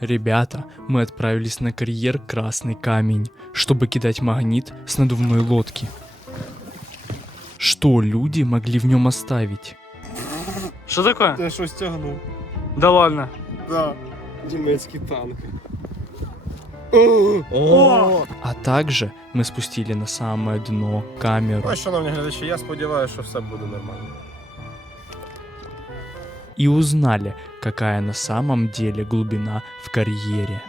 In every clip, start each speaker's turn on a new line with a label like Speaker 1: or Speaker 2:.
Speaker 1: Ребята, мы отправились на карьер Красный Камень, чтобы кидать магнит с надувной лодки. Что люди могли в нем оставить?
Speaker 2: Что такое?
Speaker 3: Ти щось тягнув.
Speaker 2: Да ладно.
Speaker 3: Да. Німецький танк.
Speaker 2: О!
Speaker 1: А также мы спустили на самое дно камеру
Speaker 3: Ну, шановні глядачі, я сподіваюся, що все буде нормально.
Speaker 1: и узнали, какая на самом деле глубина в карьере.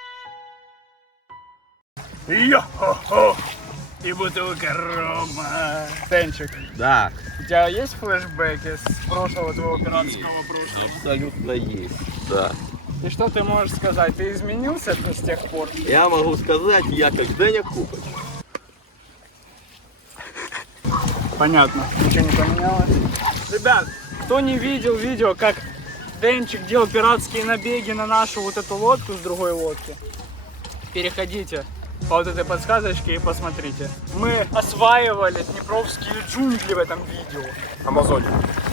Speaker 2: Йо-хо-хо! И бутылка рома. Денчик,
Speaker 4: Да,
Speaker 2: у тебя есть флешбеки с прошлого твоего пиратского прошлого?
Speaker 4: абсолютно есть, да.
Speaker 2: И что ты можешь сказать? Ты изменился с тех пор?
Speaker 4: Я могу сказать, я как Деня Купер.
Speaker 2: Понятно. Ничего не поменялось. Ребят, кто не видел видео, как Денчик делал пиратские набеги на нашу вот эту лодку с другой лодки, переходите по вот этой подсказочке и посмотрите. Мы осваивали днепровские джунгли в этом видео.
Speaker 3: Амазоні.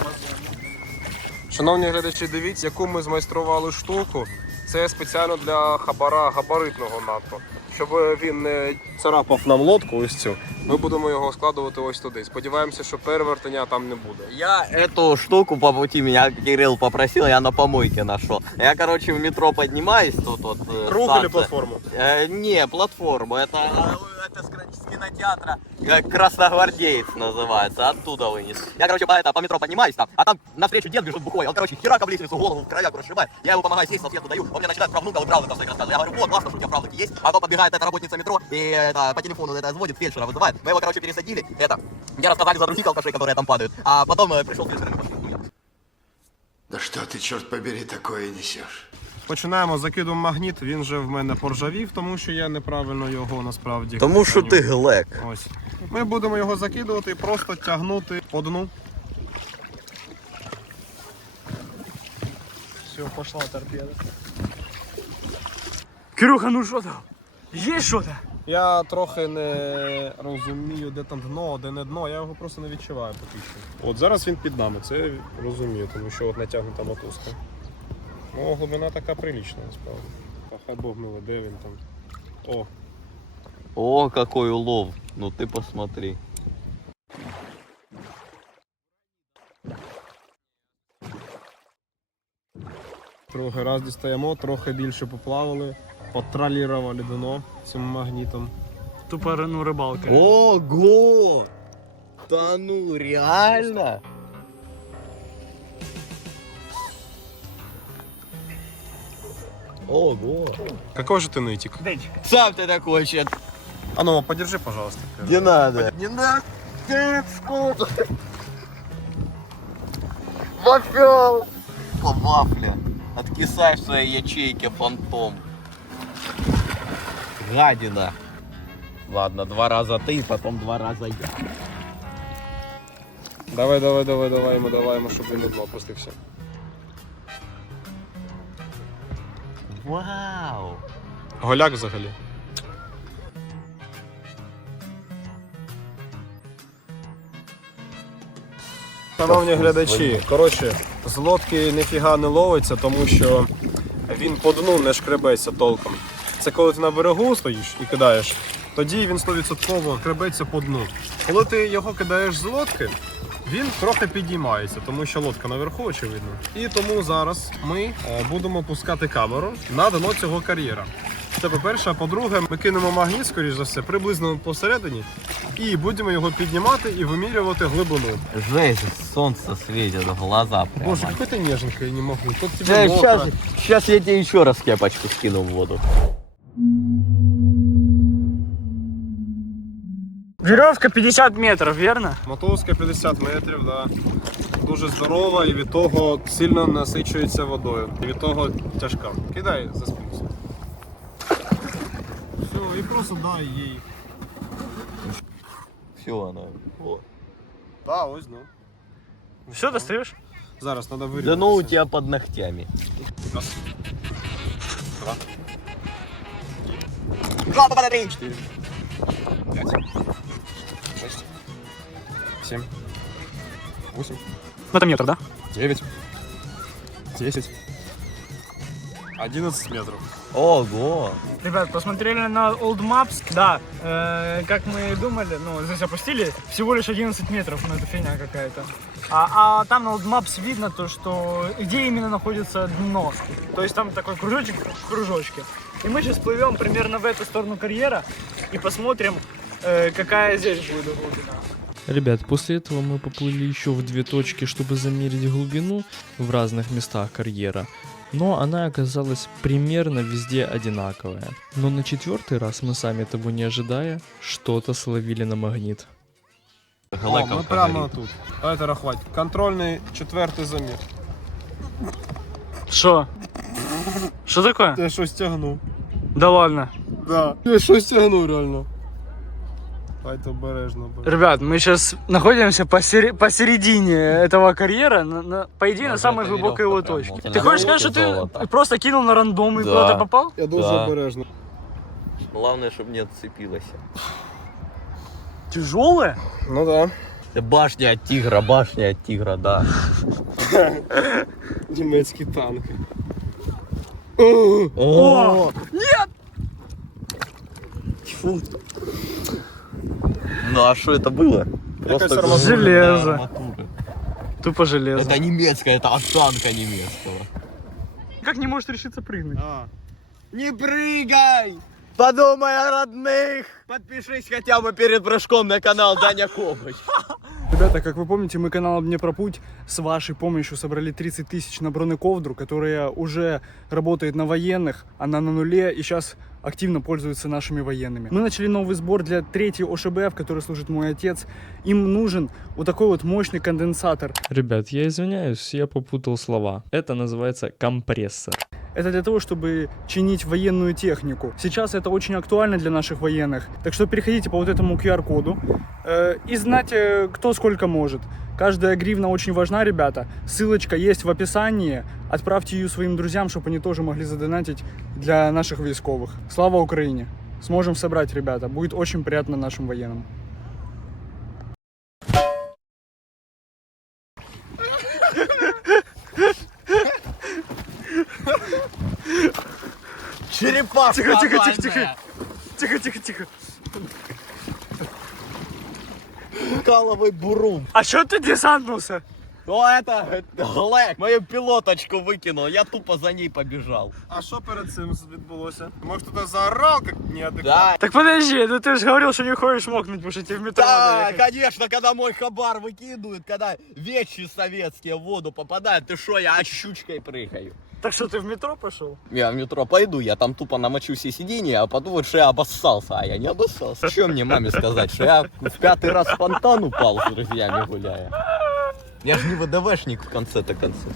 Speaker 3: Шановні глядачі, дивіться, яку ми змайстрували штуку. Це спеціально для хабара габаритного надто. Щоб він не царапав нам лодку ось цю, ми будемо його складувати ось туди. Сподіваємося, що перевертення там не буде.
Speaker 4: Я эту штуку по пути, меня Кирилл попросил, я на помойке нашел. Я, короче, в метро поднимаюсь, тут вот...
Speaker 3: Круг
Speaker 4: станция.
Speaker 3: или платформу?
Speaker 4: Не, платформу, это с кинотеатра Красногвардеец называется, оттуда вынес. Я, короче, по метро поднимаюсь там, а там навстречу дед бежит бухой, он, короче, херак об лестницу, голову в кровяку расшибает. Я ему помогаю сесть, салфетку даю, он мне начинает про внука и правнука своих рассказывать. Я говорю, вот, классно, что у тебя правнуки есть. А то подбегает эта работница метро и это, по телефону это звонит, фельдшера вызывает. Мы его, короче, пересадили, мне рассказали за других алкашей, которые там падают. А потом пришел фельдшер и мы пошли.
Speaker 5: Да что ты, черт побери, такое несешь?
Speaker 3: Починаємо закидом магніт, він вже в мене поржавів, тому що я неправильно його насправді.
Speaker 4: Тому що ти глек.
Speaker 3: Ось. Ми будемо його закидувати і просто тягнути по дну.
Speaker 2: Все, пошла торпеда. Кирюха, ну что там? Есть что-то?
Speaker 3: Я трохи не розумію, де там дно, а де не дно, я його просто не відчуваю поки що. От зараз він під нами, це я розумію, тому що от натягнута мотузка. Ну, глибина така прилічна, насправді. А хай Бог мило, де він там? О,
Speaker 4: О, какой улов, ну ты посмотри.
Speaker 3: трохи раз дістаємо, трохи більше поплавали, потралірували дно цим магнітом.
Speaker 2: Тупо ну рыбалка.
Speaker 4: Ого! Да ну, реально? Ого!
Speaker 3: Какой же ты нытик?
Speaker 2: Денчик.
Speaker 4: Сам ты такой щет.
Speaker 3: А ну, подержи, пожалуйста.
Speaker 4: Не надо.
Speaker 5: Не надо!
Speaker 4: Вафел! Вафля. Откисай в своей ячейке, фантом. Гадина. Ладно, 2 раза ты, потом 2 раза я.
Speaker 3: Давай йому, щоб він на дно опустився.
Speaker 4: Вау!
Speaker 3: Голяк взагалі. Шановні глядачі, коротше, з лодки ніфіга не ловиться, тому що він по дну не шкребеться толком. Це коли ти на берегу стоїш і кидаєш, тоді він 100% шкребеться по дну. Коли ти його кидаєш з лодки, він трохи підіймається, тому що лодка наверху, очевидно. І тому зараз ми будемо пускати камеру на дно цього кар'єра. Це по-перше, а по-друге, ми кинемо магніт, скоріш за все, приблизно посередині, і будемо його піднімати і вимірювати глибину.
Speaker 4: Жесть, солнце светит в глаза прямо.
Speaker 3: Боже, какой ты нежненький, я не могу. Тут тебе
Speaker 4: Сейчас я тебе еще раз кепочку скину в воду.
Speaker 2: Веревка 50 метров, верно?
Speaker 3: Мотузка 50 метрів, да. Дуже здорова і від того сильно насичується водою. І від того тяжка. Кидай за спину. Все, і просто дай їй.
Speaker 4: Все, она. Вот.
Speaker 3: Да, ось, ну.
Speaker 2: Все, достаешь?
Speaker 3: Зараз треба вирівняти.
Speaker 4: Да ну у тебя под ногтями.
Speaker 3: Раз. Два. 4. 5. 6. 7. 8.
Speaker 2: Ну это метр, да?
Speaker 3: 9. 10. 11 метров.
Speaker 4: Ого!
Speaker 2: Ребят, посмотрели на Old Maps, да, как мы и думали, ну, здесь опустили всего лишь 11 метров, ну, это фигня какая-то. А там на Old Maps видно то, что где именно находится дно, то есть там такой кружочек в кружочке. И мы сейчас плывем примерно в эту сторону карьера и посмотрим, какая здесь будет глубина.
Speaker 1: Ребят, после этого мы поплыли еще в 2 точки, чтобы замерить глубину в разных местах карьера. Но она оказалась примерно везде одинаковая. Но на 4-й раз мы сами того не ожидая, что-то словили на магнит.
Speaker 3: О, ми прямо тут. Давайте рахувати. Контрольний 4-й замір.
Speaker 2: Что? Что такое?
Speaker 3: Я щось тягнув.
Speaker 2: Да ладно.
Speaker 3: Да. Я щось тягнув реально. Давайте обережно.
Speaker 2: Ребят, мы сейчас находимся посередине этого карьера, по идее, на самой глубокой его точке. Ты хочешь сказать, что ты просто кинул на рандом и
Speaker 4: Да.
Speaker 2: куда-то попал?
Speaker 3: Я дуже
Speaker 4: Да.
Speaker 3: обережно.
Speaker 4: Главное, чтобы не отцепилось.
Speaker 2: Тяжелое?
Speaker 3: Ну да.
Speaker 4: Башня от тигра, да.
Speaker 3: Німецький танк.
Speaker 4: О!
Speaker 2: Нет!
Speaker 4: Фу. Ну а что это было? Просто
Speaker 3: арматура.
Speaker 2: Железо.
Speaker 4: арматура.
Speaker 2: Тупо железо.
Speaker 4: Это немецкая, это от танка немецкого.
Speaker 2: Как не можешь решиться прыгнуть?
Speaker 4: Не прыгай! Подумай о родных! Подпишись хотя бы перед прыжком на канал Даня Кобач.
Speaker 2: Ребята, как вы помните, мы канал Днепропуть с вашей помощью собрали 30 тысяч на бронековдру, которая уже работает на военных, она на нуле и сейчас активно пользуется нашими военными. Мы начали новый сбор для 3-й ОШБ, в которой служит мой отец. Им нужен вот такой вот мощный конденсатор.
Speaker 1: Ребят, я извиняюсь, я попутал слова. Это называется компрессор.
Speaker 2: Это для того, чтобы чинить военную технику. Сейчас это очень актуально для наших военных. Так что переходите по вот этому QR-коду и знайте, кто сколько может. Каждая гривна очень важна, ребята. Ссылочка есть в описании. Отправьте ее своим друзьям, чтобы они тоже могли задонатить для наших войсковых. Слава Украине! Сможем собрать, ребята. Будет очень приятно нашим военным.
Speaker 4: Черепашка!
Speaker 2: Тихо, тихо, тихо,
Speaker 4: овальная.
Speaker 2: Тихо, тихо, тихо.
Speaker 4: Каловый бурун.
Speaker 2: А что ты десантнулся?
Speaker 4: О, это Глек, мою пилоточку выкинул, я тупо за ней побежал.
Speaker 3: А що перед цим відбулося? Може, хтось заорав, як неадекватно?
Speaker 4: Да,
Speaker 2: Так подожди, ну ты же говорил, что не хочешь мокнуть, потому что тебе в метро надо
Speaker 4: да,
Speaker 2: ехать.
Speaker 4: конечно, когда мой хабар выкидывают, когда вещи советские в воду попадают, ты шо, я щучкой прыгаю.
Speaker 2: Так что ты в метро пошел?
Speaker 4: Я в метро пойду, я там тупо намочу все сиденья, а подумают, что я обоссался, а я не обоссался. Что мне маме сказать, что я в 5-й раз в фонтан упал с друзьями гуляя? Я же не ВДВшник в конце-то концов.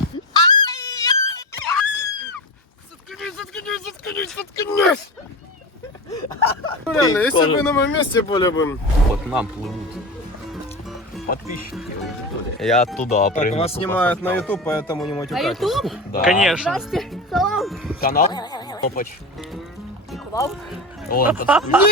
Speaker 3: Реально, якщо б
Speaker 4: Кожа.
Speaker 3: ви на моєму місці були б.
Speaker 4: Вот нам плывут подписчики, аудитория. Я оттуда
Speaker 3: Так,
Speaker 4: прыгну.
Speaker 3: вас
Speaker 4: тупо
Speaker 3: снимают
Speaker 4: со
Speaker 3: на
Speaker 4: скалы.
Speaker 3: YouTube, поэтому не
Speaker 6: На
Speaker 3: матюкайтесь.
Speaker 6: YouTube?
Speaker 4: Да.
Speaker 2: Конечно.
Speaker 6: Здрасте. Салам.
Speaker 4: Канал Копач.
Speaker 6: Вау.
Speaker 4: Он под...
Speaker 6: Забрал.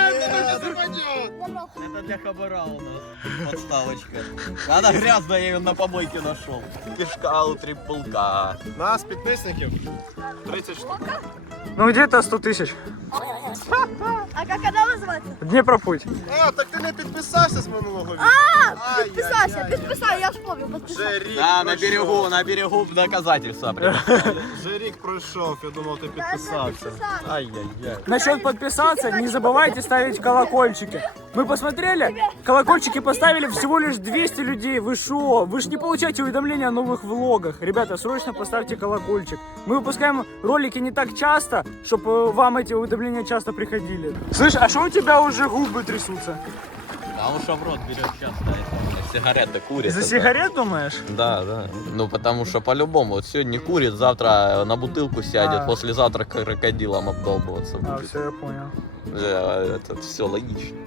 Speaker 4: Это для хабара у нас подставочка. Она грязная, я ее на помойке нашел. Кишка у полка.
Speaker 3: Нас, підписників, 30 штук.
Speaker 2: Ну где-то 100 тысяч.
Speaker 6: А как канал называется?
Speaker 2: Днепропуть.
Speaker 3: А, так ти не підписався з минулого відео?
Speaker 6: Подписался, подписался, я вспомнил, подписался.
Speaker 3: Вже рік
Speaker 4: Да,
Speaker 3: пройшов.
Speaker 4: на берегу доказательства.
Speaker 3: Вже рік пройшов, я думав, ти підписався.
Speaker 6: Подписался.
Speaker 4: Ай-яй-яй.
Speaker 2: Насчет подписаться, не забывайте ставить колокольчики. Мы посмотрели, колокольчики поставили всего лишь 200 людей. Вы шо? Вы ж не получаете уведомления о новых влогах. Ребята, срочно поставьте колокольчик. Мы выпускаем ролики не так часто, чтобы вам эти уведомления часто приходили. Слышь, а что у тебя уже губы трясутся?
Speaker 4: А он что в рот берет часто, это, сигареты курит.
Speaker 2: Из-за
Speaker 4: это.
Speaker 2: сигарет, думаешь?
Speaker 4: Да, да. Ну потому что по-любому, вот сегодня курит, завтра на бутылку сядет,
Speaker 2: А.
Speaker 4: послезавтра крокодилом обдолбываться
Speaker 2: А,
Speaker 4: будет.
Speaker 2: все, я понял.
Speaker 4: Это все логично.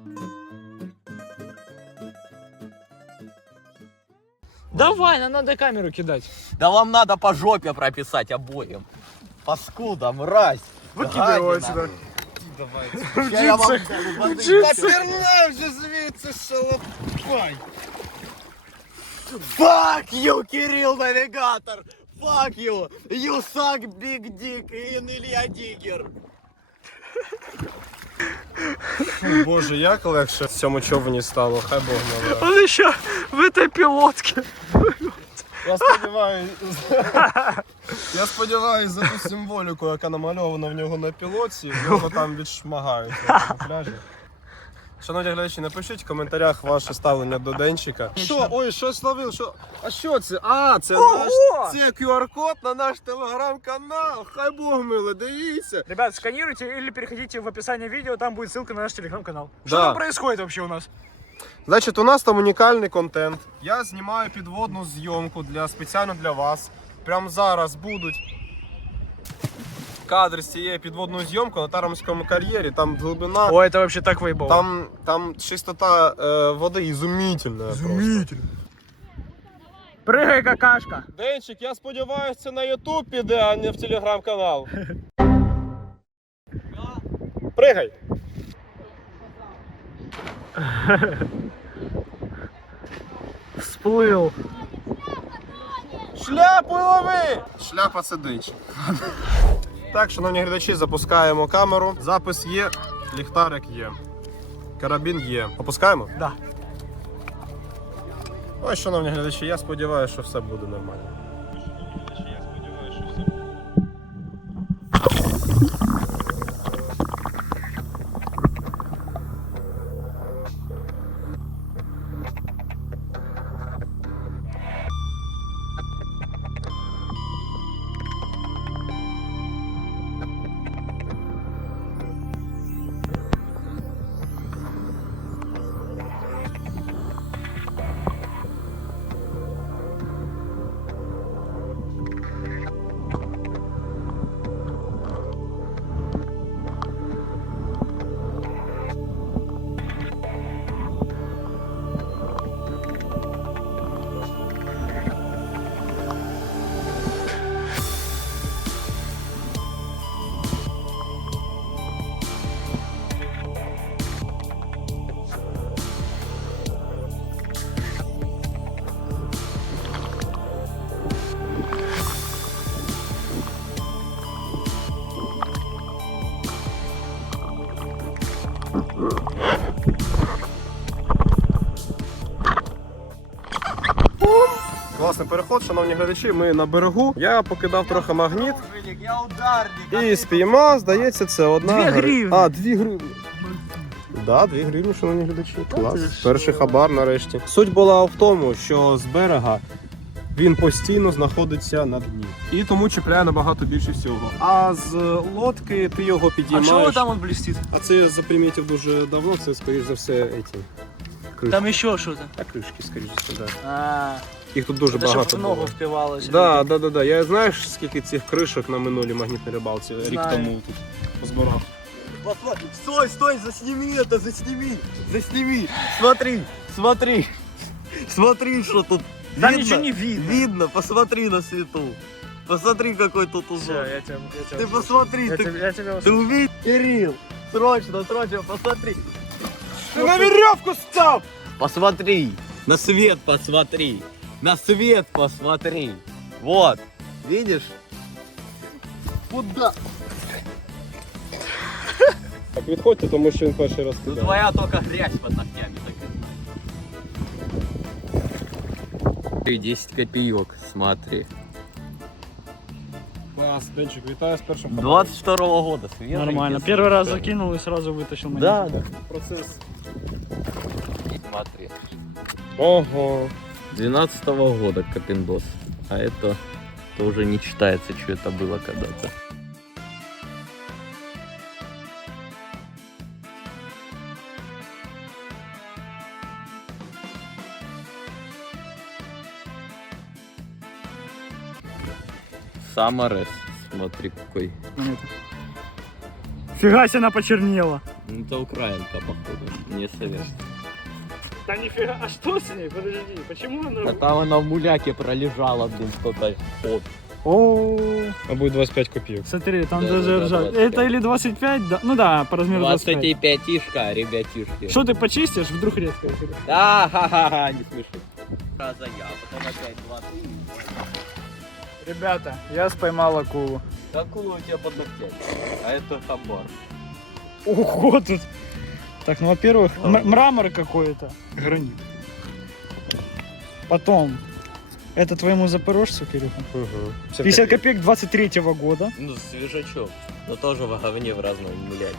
Speaker 2: Давай, нам надо камеру кидать.
Speaker 4: Да вам надо по жопе прописать обоим. Паскуда, мразь.
Speaker 2: Выкидывай его
Speaker 4: гадина.
Speaker 2: отсюда.
Speaker 4: Ща я вам
Speaker 2: В джинсах.
Speaker 3: Повернай вже звідси, шалопай.
Speaker 4: Fuck you, Кирилл Навигатор! fuck you! You suck big dick, Илья Диггер!
Speaker 3: Фу, Боже, як легше в цьому човні стало, хай Бог милує.
Speaker 2: Он еще в этой пилотке.
Speaker 3: Я сподіваюся, за ту символіку, яка намальована в нього на пілоті, його там відшмагають на цьому пляжі. Шановні глядачі, напишіть в коментарях ваше ставлення до денчика. Що? Ой, що словив? Що? А що це? А, це наш це QR-код на наш телеграм-канал. Хай Бог миле, дивіться.
Speaker 2: Ребят, сканируйте или переходите в описание видео, там будет ссылка на наш телеграм-канал. Что
Speaker 3: Да.
Speaker 2: там происходит вообще у нас?
Speaker 3: Значить, у нас там унікальний контент. Я знімаю підводну зйомку спеціально для вас. Прямо зараз будуть кадри з цієї підводної зйомки на Тарамському кар'єрі. Там глибина,
Speaker 2: О, это вообще так вейбово.
Speaker 3: там чистота води ізумітельна.
Speaker 2: Изумительно. Прыгай, какашка.
Speaker 3: Денчик, я сподіваюся, це на YouTube піде, а не в телеграм-канал. Пригай!
Speaker 2: Всплыл.
Speaker 3: Шляпу лови! Шляпа це денчик. Так, шановні глядачі, запускаємо камеру. Запис є, ліхтарик є, карабін є. Опускаємо?
Speaker 2: Да.
Speaker 3: Ось, шановні глядачі, я сподіваюся, що все буде нормально. Класний переход, шановні глядачі, ми на берегу. Я покидав трохи магніт
Speaker 4: Я ударник!
Speaker 3: і спіймав, здається, це одна
Speaker 2: 2 гривні.
Speaker 3: А, 2 гривні. Да, 2 гривні, шановні глядачі. Клас. Перший хабар нарешті. Суть була в тому, що з берега він постійно знаходиться на дні. І тому чіпляє набагато більше всього. А з лодки ти його
Speaker 2: А
Speaker 3: підіймаєш.
Speaker 2: чего там он блестит?
Speaker 3: А це я запримітив дуже давно, це, скоріш за все, ці кришки.
Speaker 2: Там еще что-то.
Speaker 3: Та кришки, скоріш за все, да.
Speaker 2: А,
Speaker 3: Їх тут дуже
Speaker 2: это чтоб
Speaker 3: багато
Speaker 2: в ногу
Speaker 3: було.
Speaker 2: впивалось.
Speaker 3: Да. Я знаєш, скільки цих кришок на минулій магнітній рибалці рік
Speaker 2: Знаю.
Speaker 3: тому тут позбирав.
Speaker 4: Стой, засними это, засними! Смотри, что тут.
Speaker 2: Там ничего не видно.
Speaker 4: Видно, посмотри на свету. Посмотри, какой тут
Speaker 2: Всё,
Speaker 4: узор.
Speaker 2: я тебя
Speaker 4: Ты посмотри,
Speaker 2: я
Speaker 4: ты
Speaker 2: тебя
Speaker 4: Ты увидел? Кирилл, срочно, посмотри.
Speaker 3: Ти на веревку став!
Speaker 4: Посмотри, на свет посмотри. Вот, видишь? Куда?
Speaker 3: Так, відходьте, тому що він перший раз
Speaker 4: Ну
Speaker 3: кидає.
Speaker 4: твоя только грязь под ногтями. 10 копеек, смотри.
Speaker 3: Клас, Денчик, вітаю з першим хабаром.
Speaker 4: 22-го года, свежий.
Speaker 2: Нормально.
Speaker 4: без
Speaker 2: Первый раз
Speaker 4: совершенно.
Speaker 2: закинул и сразу вытащил монету.
Speaker 4: Да.
Speaker 3: Процес.
Speaker 4: Смотри.
Speaker 3: Ого.
Speaker 4: 12-го года Копиндос. А это уже не читается, что это было когда-то. Самарес. Смотри, какой.
Speaker 2: Монета. Фига себе, она почернела.
Speaker 4: Ну, это украинка, походу. Не советую.
Speaker 2: Да нифига, а что с ней? Подожди, почему она...
Speaker 4: А там она в муляке пролежала, блин, что-то. Вот.
Speaker 2: О,
Speaker 3: А буде 25 копійок.
Speaker 2: смотри, там
Speaker 4: Да,
Speaker 2: даже
Speaker 4: да, да,
Speaker 2: ржать.
Speaker 4: 25.
Speaker 2: Это или 25, да? Ну да, по размеру 25.
Speaker 4: 25-тишка, ребятишки.
Speaker 2: Что ты почистишь, вдруг редко?
Speaker 4: Да, ха-ха-ха, не смешно. Раза я, потом опять 2, 3.
Speaker 2: Ребята, я споймал акулу.
Speaker 4: Акула у тебя под ногтями. А это хабар.
Speaker 2: Ого, тут. Так, ну, во-первых, мрамор какой-то. Гранит. Потом, это твоему запорожцу, Кирюха. 50 копеек 23-го года.
Speaker 4: Ну, свежачок. Но тоже в говне в разном муляке.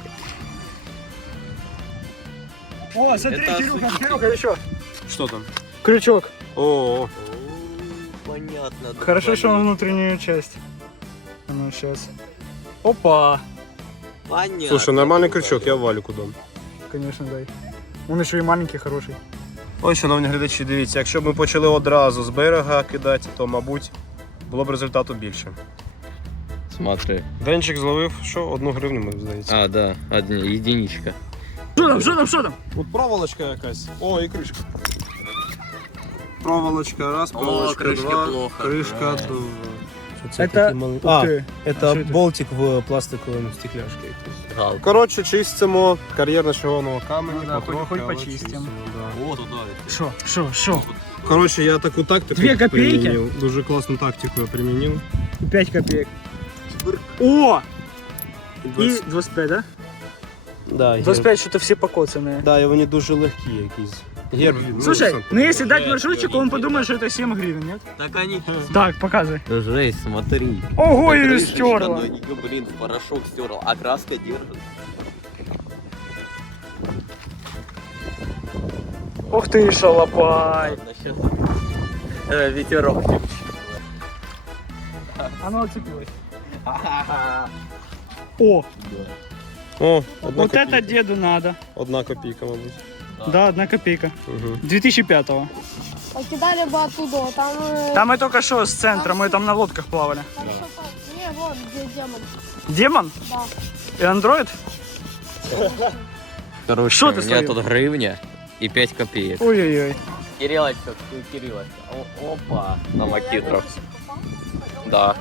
Speaker 2: О, смотри,
Speaker 4: Это
Speaker 2: Кирюха,
Speaker 4: осудитель.
Speaker 2: Кирюха, еще.
Speaker 3: Что там?
Speaker 2: Крючок.
Speaker 3: О,
Speaker 4: Понятно.
Speaker 2: Хорошо, что он внутреннюю часть. А ну, сейчас. Опа.
Speaker 4: Понятно.
Speaker 3: слушай, нормальний крючок, я Валіку дам.
Speaker 2: Конечно, дай. Он еще и маленький, хороший.
Speaker 3: Ось, шановні глядачі, дивіться, якщо б ми почали одразу з берега кидати, то, мабуть, було б результату більше.
Speaker 4: Смотри.
Speaker 3: Денчик зловив, що? 1 гривню, мені здається.
Speaker 4: А, да, единичка.
Speaker 2: Что там, что там, что там?
Speaker 3: Тут проволочка якась. О, і кришка. Проволочка, раз, проволочка,
Speaker 4: кришки
Speaker 3: два,
Speaker 4: плохо.
Speaker 3: кришка,
Speaker 4: Да.
Speaker 3: два.
Speaker 2: Это... Ух
Speaker 3: А,
Speaker 2: ты.
Speaker 7: Это
Speaker 2: А что это?
Speaker 7: болтик в пластиковом стекляшке.
Speaker 4: Галка.
Speaker 3: Коротше, чистимо кар'єр червоного каменю.
Speaker 2: Ну да,
Speaker 3: потрохи,
Speaker 2: хоть
Speaker 3: але
Speaker 2: почистимо.
Speaker 3: чистимо, да.
Speaker 4: О, туда.
Speaker 2: Шо?
Speaker 3: Коротше, я таку тактику
Speaker 2: 2 копейки?
Speaker 3: примінив. Дуже класну тактику я примінив.
Speaker 2: 5 копеек. О!
Speaker 3: І
Speaker 2: И
Speaker 3: 20.
Speaker 2: 25, да?
Speaker 7: Да,
Speaker 2: 25 что-то все покоцанные.
Speaker 7: Да, і вони дуже легкі якісь.
Speaker 3: Герб,
Speaker 2: Слушай,
Speaker 3: сам
Speaker 2: ну если дать
Speaker 4: Жесть,
Speaker 2: маршрутчику, он
Speaker 4: они
Speaker 2: подумает, что это 7 гривен, нет?
Speaker 4: Так они...
Speaker 2: Так, показывай.
Speaker 4: Жесть, смотри.
Speaker 2: Ого, ее
Speaker 4: Крышечка,
Speaker 2: стерла.
Speaker 4: ну, блин, в порошок стерла, а краска держит.
Speaker 2: Ух ты, шалопай.
Speaker 4: Ладно, сейчас. Ветерок.
Speaker 2: Оно отцепилось. О,
Speaker 3: О, одна
Speaker 2: вот
Speaker 3: копійка.
Speaker 2: это деду надо.
Speaker 3: 1 копійка, мабуть.
Speaker 2: Да, 1 копейка.
Speaker 3: Угу.
Speaker 2: 2005-го.
Speaker 6: Покидали бы оттуда, там...
Speaker 2: Там мы только что с центра, мы там на лодках плавали.
Speaker 6: Хорошо, так. Не, вон, где демон.
Speaker 2: Демон?
Speaker 6: Да.
Speaker 2: И андроид?
Speaker 4: Короче,
Speaker 2: Что
Speaker 4: у
Speaker 2: ты
Speaker 4: меня
Speaker 2: словил?
Speaker 4: тут гривня и 5 копеек.
Speaker 2: Ой-ой-ой.
Speaker 4: Кириллочка, Кириллочка. Опа, на макитрах. Да.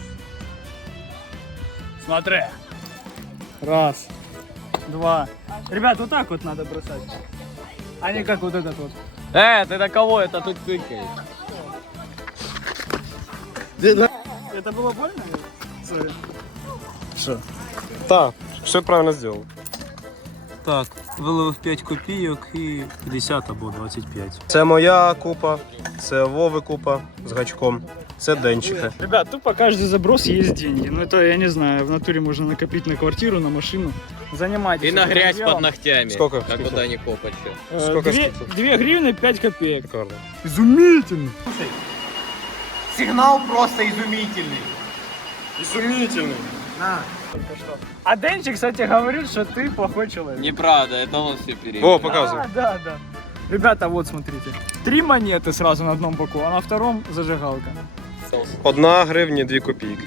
Speaker 2: Смотри. Раз, два. Ребят, вот так вот надо бросать. А не как вот этот вот.
Speaker 4: Ты на кого это тут тыкаешь?
Speaker 2: Это было больно? Sorry. Что?
Speaker 3: Так, все правильно зробив.
Speaker 7: Так, виловив 5 копійок і 50 або 25.
Speaker 3: Це моя купа, це Вови купа з гачком, це Денчика.
Speaker 2: Ребят, тупо каждый заброс есть деньги. Ну это, я не знаю, в натуре можно накопить на квартиру, на машину. Занимайтесь.
Speaker 4: И на
Speaker 2: этим
Speaker 4: грязь
Speaker 2: делом.
Speaker 4: под ногтями.
Speaker 3: Сколько?
Speaker 4: Как куда ни копачу.
Speaker 3: Сколько
Speaker 2: 2
Speaker 3: скидка?
Speaker 2: гривны 5 копеек.
Speaker 3: Шикарно.
Speaker 2: Изумительно.
Speaker 4: Сигнал просто изумительный.
Speaker 3: Изумительний.
Speaker 2: Только что. А Денчик, кстати, говорит, что ты плохой человек.
Speaker 4: Неправда, это он все перевел.
Speaker 3: О, показуй.
Speaker 2: Да. Ребята, вот смотрите. 3 монеты сразу на одном боку, а на втором зажигалка.
Speaker 3: 1 гривня, 2 копійки.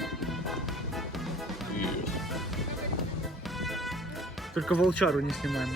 Speaker 2: Только волчару не снимаем.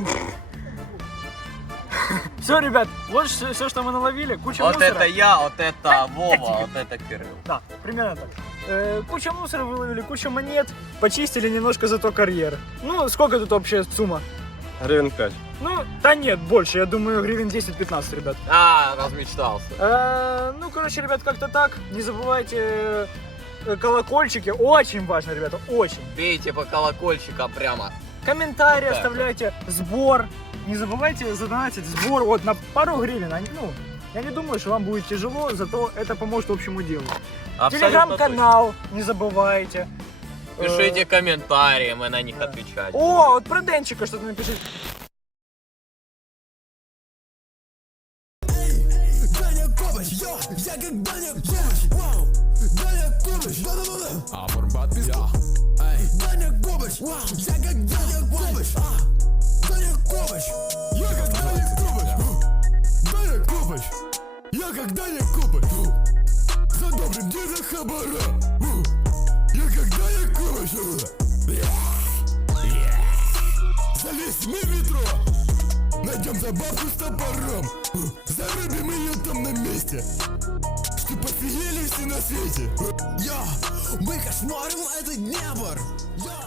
Speaker 2: Все, ребят, вот все, что мы наловили. Куча
Speaker 4: Вот
Speaker 2: мусора.
Speaker 4: это я, вот это Вова, вот это Кирилл.
Speaker 2: Да, примерно так. Куча мусора выловили, куча монет. Почистили немножко зато карьер. Ну, сколько тут общая сумма?
Speaker 3: Гривень 5.
Speaker 2: Ну, да нет, больше. Я думаю, гривен 10-15, ребят.
Speaker 4: А, размечтался.
Speaker 2: Ну, короче, ребят, как-то так. Не забывайте колокольчики. Очень важно, ребята, очень.
Speaker 4: Бейте по колокольчикам прямо.
Speaker 2: Комментарии
Speaker 4: Да.
Speaker 2: оставляйте, сбор. Не забывайте задонатить сбор вот на пару гривен. Ну, я не думаю, что вам будет тяжело, зато это поможет общему делу.
Speaker 4: Абсолютно
Speaker 2: Телеграм-канал не забывайте.
Speaker 4: точно. Пишите комментарии, мы на них отвечаем.
Speaker 2: О, вот про Денчика что-то напишите.
Speaker 8: Я как Даня Копач, за добрым дедом хабара. Я как Даня Копач, залезем мы в метро, найдем забавку с топором, зарубим ее там на месте, чтоб офигели все на свете. Я, мы кошмарим этот небор.